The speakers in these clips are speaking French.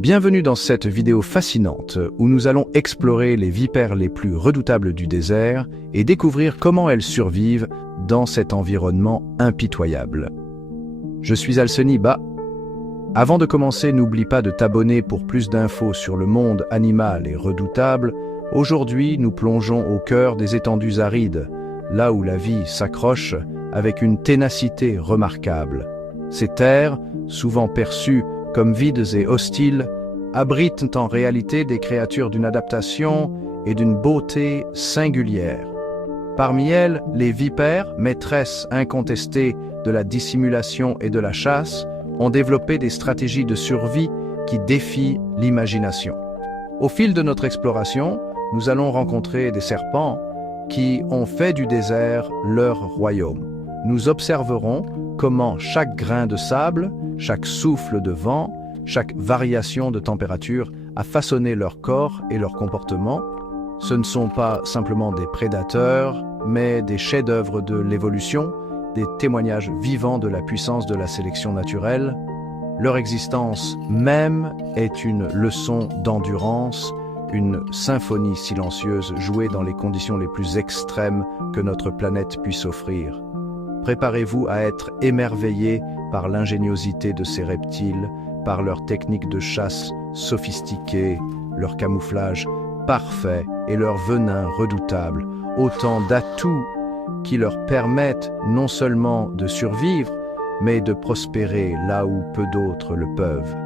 Bienvenue dans cette vidéo fascinante où nous allons explorer les vipères les plus redoutables du désert et découvrir comment elles survivent dans cet environnement impitoyable. Je suis Alceni Ba. Avant de commencer, n'oublie pas de t'abonner pour plus d'infos sur le monde animal et redoutable. Aujourd'hui, nous plongeons au cœur des étendues arides, là où la vie s'accroche avec une ténacité remarquable. Ces terres, souvent perçues comme vides et hostiles, abritent en réalité des créatures d'une adaptation et d'une beauté singulière. Parmi elles, les vipères, maîtresses incontestées de la dissimulation et de la chasse, ont développé des stratégies de survie qui défient l'imagination. Au fil de notre exploration, nous allons rencontrer des serpents qui ont fait du désert leur royaume. Nous observerons comment chaque grain de sable, chaque souffle de vent, chaque variation de température a façonné leur corps et leur comportement. Ce ne sont pas simplement des prédateurs, mais des chefs-d'œuvre de l'évolution, des témoignages vivants de la puissance de la sélection naturelle. Leur existence même est une leçon d'endurance, une symphonie silencieuse jouée dans les conditions les plus extrêmes que notre planète puisse offrir. Préparez-vous à être émerveillés par l'ingéniosité de ces reptiles, par leurs techniques de chasse sophistiquées, leur camouflage parfait et leur venin redoutable, autant d'atouts qui leur permettent non seulement de survivre, mais de prospérer là où peu d'autres le peuvent.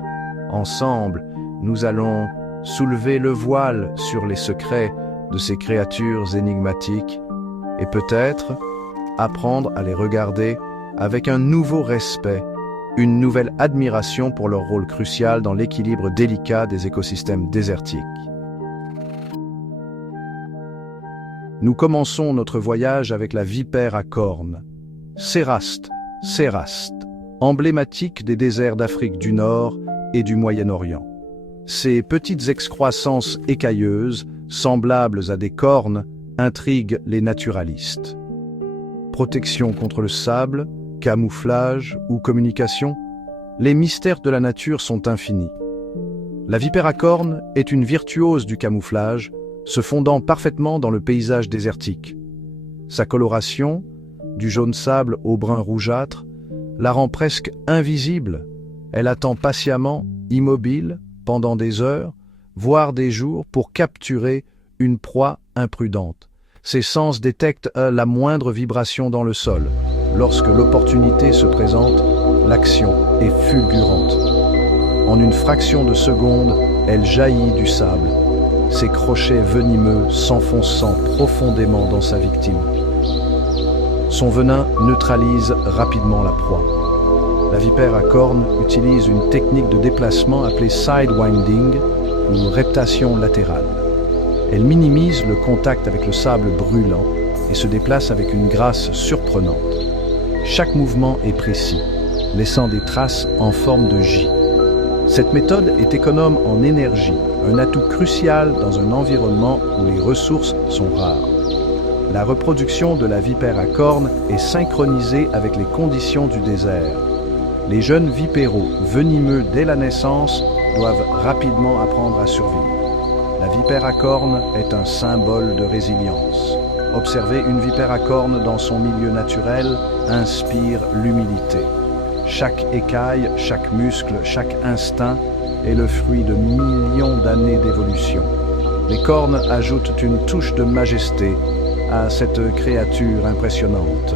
Ensemble, nous allons soulever le voile sur les secrets de ces créatures énigmatiques et peut-être apprendre à les regarder avec un nouveau respect, une nouvelle admiration pour leur rôle crucial dans l'équilibre délicat des écosystèmes désertiques. Nous commençons notre voyage avec la vipère à cornes, Céraste, emblématique des déserts d'Afrique du Nord et du Moyen-Orient. Ces petites excroissances écailleuses, semblables à des cornes, intriguent les naturalistes. Protection contre le sable, camouflage ou communication, les mystères de la nature sont infinis. La vipère à cornes est une virtuose du camouflage, se fondant parfaitement dans le paysage désertique. Sa coloration, du jaune sable au brun rougeâtre, la rend presque invisible. Elle attend patiemment, immobile, pendant des heures, voire des jours, pour capturer une proie imprudente. Ses sens détectent la moindre vibration dans le sol. Lorsque l'opportunité se présente, l'action est fulgurante. En une fraction de seconde, elle jaillit du sable, ses crochets venimeux s'enfonçant profondément dans sa victime. Son venin neutralise rapidement la proie. La vipère à cornes utilise une technique de déplacement appelée sidewinding ou reptation latérale. Elle minimise le contact avec le sable brûlant et se déplace avec une grâce surprenante. Chaque mouvement est précis, laissant des traces en forme de J. Cette méthode est économe en énergie, un atout crucial dans un environnement où les ressources sont rares. La reproduction de la vipère à cornes est synchronisée avec les conditions du désert. Les jeunes vipéraux, venimeux dès la naissance, doivent rapidement apprendre à survivre. La vipère à cornes est un symbole de résilience. Observer une vipère à cornes dans son milieu naturel inspire l'humilité. Chaque écaille, chaque muscle, chaque instinct est le fruit de millions d'années d'évolution. Les cornes ajoutent une touche de majesté à cette créature impressionnante.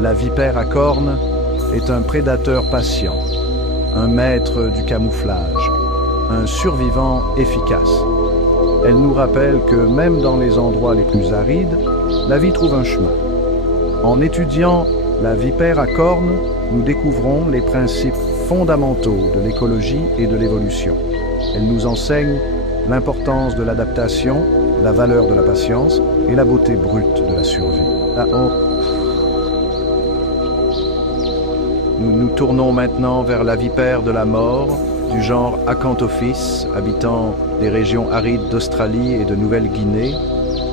La vipère à cornes est un prédateur patient, un maître du camouflage, un survivant efficace. Elle nous rappelle que même dans les endroits les plus arides, la vie trouve un chemin. En étudiant la vipère à cornes, nous découvrons les principes fondamentaux de l'écologie et de l'évolution. Elle nous enseigne l'importance de l'adaptation, la valeur de la patience et la beauté brute de la survie. Nous nous tournons maintenant vers la vipère de la mort, du genre Acanthopsis, habitant des régions arides d'Australie et de Nouvelle-Guinée.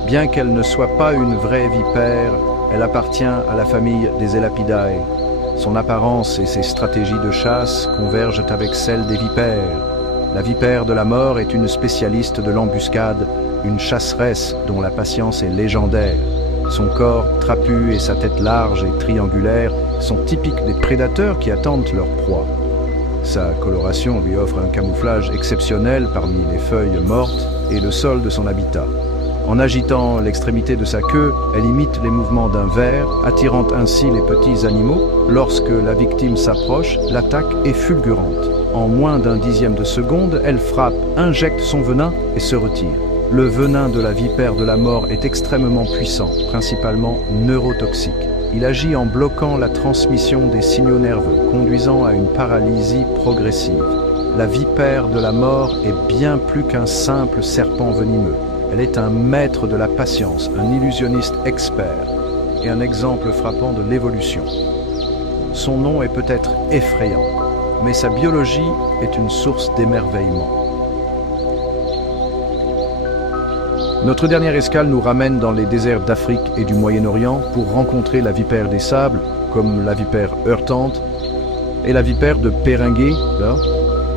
Bien qu'elle ne soit pas une vraie vipère, elle appartient à la famille des Elapidae. Son apparence et ses stratégies de chasse convergent avec celles des vipères. La vipère de la mort est une spécialiste de l'embuscade, une chasseresse dont la patience est légendaire. Son corps trapu et sa tête large et triangulaire sont typiques des prédateurs qui attendent leur proie. Sa coloration lui offre un camouflage exceptionnel parmi les feuilles mortes et le sol de son habitat. En agitant l'extrémité de sa queue, elle imite les mouvements d'un ver, attirant ainsi les petits animaux. Lorsque la victime s'approche, l'attaque est fulgurante. En moins d'un dixième de seconde, elle frappe, injecte son venin et se retire. Le venin de la vipère de la mort est extrêmement puissant, principalement neurotoxique. Il agit en bloquant la transmission des signaux nerveux, conduisant à une paralysie progressive. La vipère de la mort est bien plus qu'un simple serpent venimeux. Elle est un maître de la patience, un illusionniste expert et un exemple frappant de l'évolution. Son nom est peut-être effrayant, mais sa biologie est une source d'émerveillement. Notre dernière escale nous ramène dans les déserts d'Afrique et du Moyen-Orient pour rencontrer la vipère des sables, comme la vipère heurtante et la vipère de Péringué.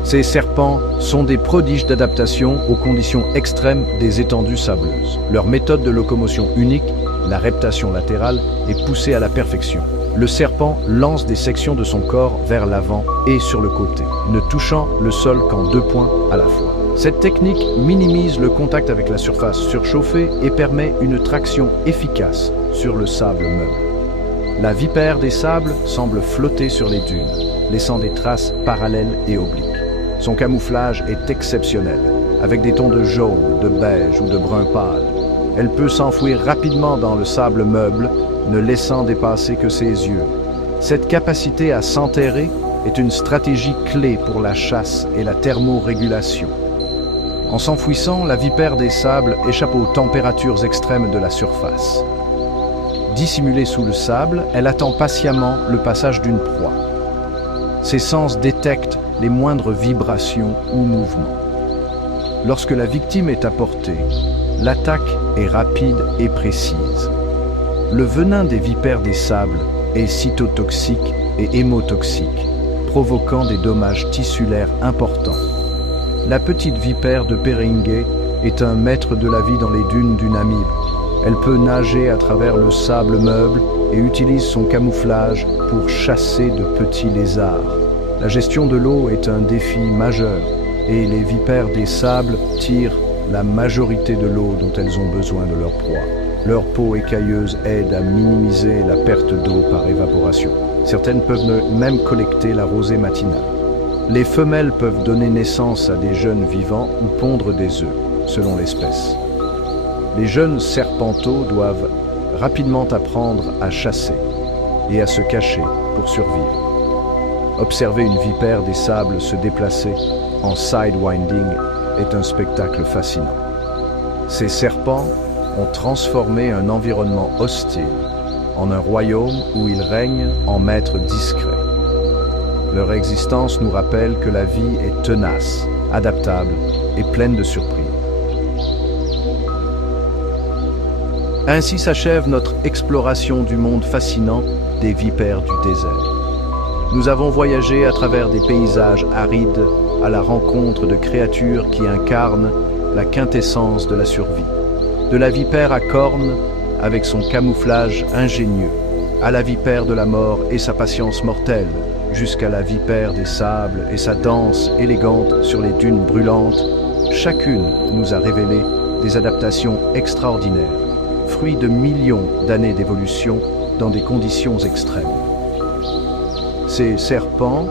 Ces serpents sont des prodiges d'adaptation aux conditions extrêmes des étendues sableuses. Leur méthode de locomotion unique, la reptation latérale, est poussée à la perfection. Le serpent lance des sections de son corps vers l'avant et sur le côté, ne touchant le sol qu'en 2 points à la fois. Cette technique minimise le contact avec la surface surchauffée et permet une traction efficace sur le sable meuble. La vipère des sables semble flotter sur les dunes, laissant des traces parallèles et obliques. Son camouflage est exceptionnel, avec des tons de jaune, de beige ou de brun pâle. Elle peut s'enfouir rapidement dans le sable meuble, ne laissant dépasser que ses yeux. Cette capacité à s'enterrer est une stratégie clé pour la chasse et la thermorégulation. En s'enfouissant, la vipère des sables échappe aux températures extrêmes de la surface. Dissimulée sous le sable, elle attend patiemment le passage d'une proie. Ses sens détectent les moindres vibrations ou mouvements. Lorsque la victime est à portée, l'attaque est rapide et précise. Le venin des vipères des sables est cytotoxique et hémotoxique, provoquant des dommages tissulaires importants. La petite vipère de Péringué est un maître de la vie dans les dunes du Namib. Elle peut nager à travers le sable meuble et utilise son camouflage pour chasser de petits lézards. La gestion de l'eau est un défi majeur et les vipères des sables tirent la majorité de l'eau dont elles ont besoin de leur proie. Leur peau écailleuse aide à minimiser la perte d'eau par évaporation. Certaines peuvent même collecter la rosée matinale. Les femelles peuvent donner naissance à des jeunes vivants ou pondre des œufs, selon l'espèce. Les jeunes serpenteaux doivent rapidement apprendre à chasser et à se cacher pour survivre. Observer une vipère des sables se déplacer en sidewinding est un spectacle fascinant. Ces serpents ont transformé un environnement hostile en un royaume où ils règnent en maîtres discrets. Leur existence nous rappelle que la vie est tenace, adaptable et pleine de surprises. Ainsi s'achève notre exploration du monde fascinant des vipères du désert. Nous avons voyagé à travers des paysages arides à la rencontre de créatures qui incarnent la quintessence de la survie. De la vipère à cornes, avec son camouflage ingénieux, à la vipère de la mort et sa patience mortelle, jusqu'à la vipère des sables et sa danse élégante sur les dunes brûlantes, chacune nous a révélé des adaptations extraordinaires, fruits de millions d'années d'évolution dans des conditions extrêmes. Ces serpents,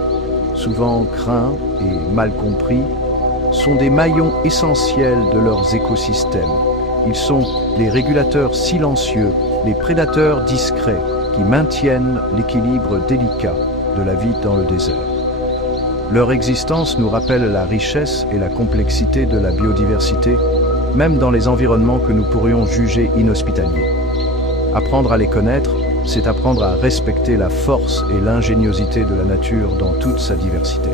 souvent craints et mal compris, sont des maillons essentiels de leurs écosystèmes. Ils sont les régulateurs silencieux, les prédateurs discrets qui maintiennent l'équilibre délicat de la vie dans le désert. Leur existence nous rappelle la richesse et la complexité de la biodiversité, même dans les environnements que nous pourrions juger inhospitaliers. Apprendre à les connaître, c'est apprendre à respecter la force et l'ingéniosité de la nature dans toute sa diversité.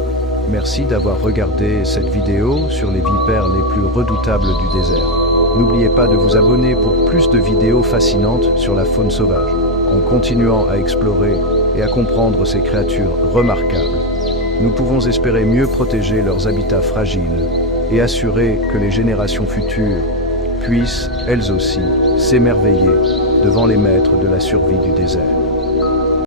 Merci d'avoir regardé cette vidéo sur les vipères les plus redoutables du désert. N'oubliez pas de vous abonner pour plus de vidéos fascinantes sur la faune sauvage, en continuant à explorer et à comprendre ces créatures remarquables. nous pouvons espérer mieux protéger leurs habitats fragiles et assurer que les générations futures puissent, elles aussi, s'émerveiller devant les maîtres de la survie du désert.